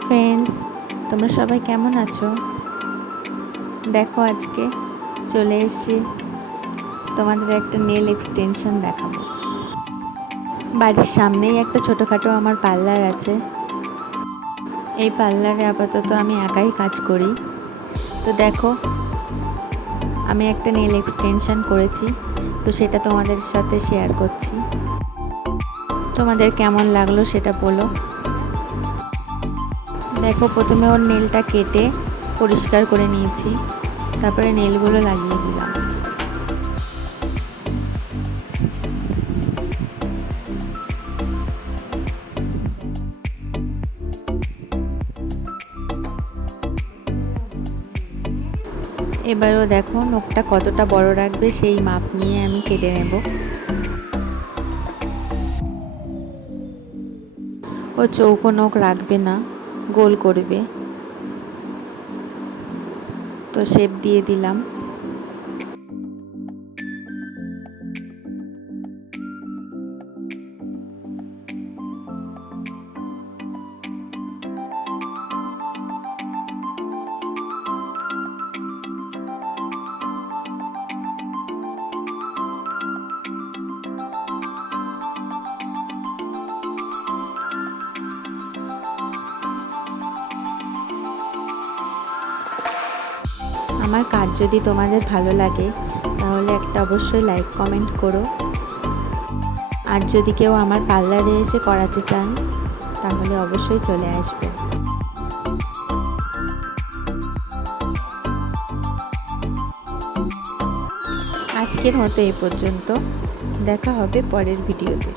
Hi friends, তোমরা সবাই কেমন আছো? দেখো আজকে চলে এসেছি তোমাদের একটা নেল এক্সটেনশন দেখাবো। বাড়ির সামনেই একটা ছোটোখাটো আমার পার্লার আছে। এই পার্লারে আপাতত আমি একাই কাজ করি। তো দেখো, আমি একটা নেল এক্সটেনশন করেছি, তো সেটা তোমাদের সাথে শেয়ার করছি। তোমাদের কেমন লাগলো সেটা বলো। দেখো, প্রথমে ওর নেলটা কেটে পরিষ্কার করে নিয়েছি, তারপরে নেলগুলো লাগিয়ে দিলাম। এবারও দেখো নখটা কতটা বড় রাখবে সেই মাপ নিয়ে আমি কেটে নেব। ও চৌকো নখ রাখবে না, গোল করবে, তো শেপ দিয়ে দিলাম। আমার কাজ যদি তোমাদের ভালো লাগে তাহলে একটা অবশ্যই লাইক কমেন্ট করো। আর যদি কেউ আমার পার্লারে এসে করাতে চান তাহলে অবশ্যই চলে আসবে। আজকের মতো এই পর্যন্ত, দেখা হবে পরের ভিডিওতে।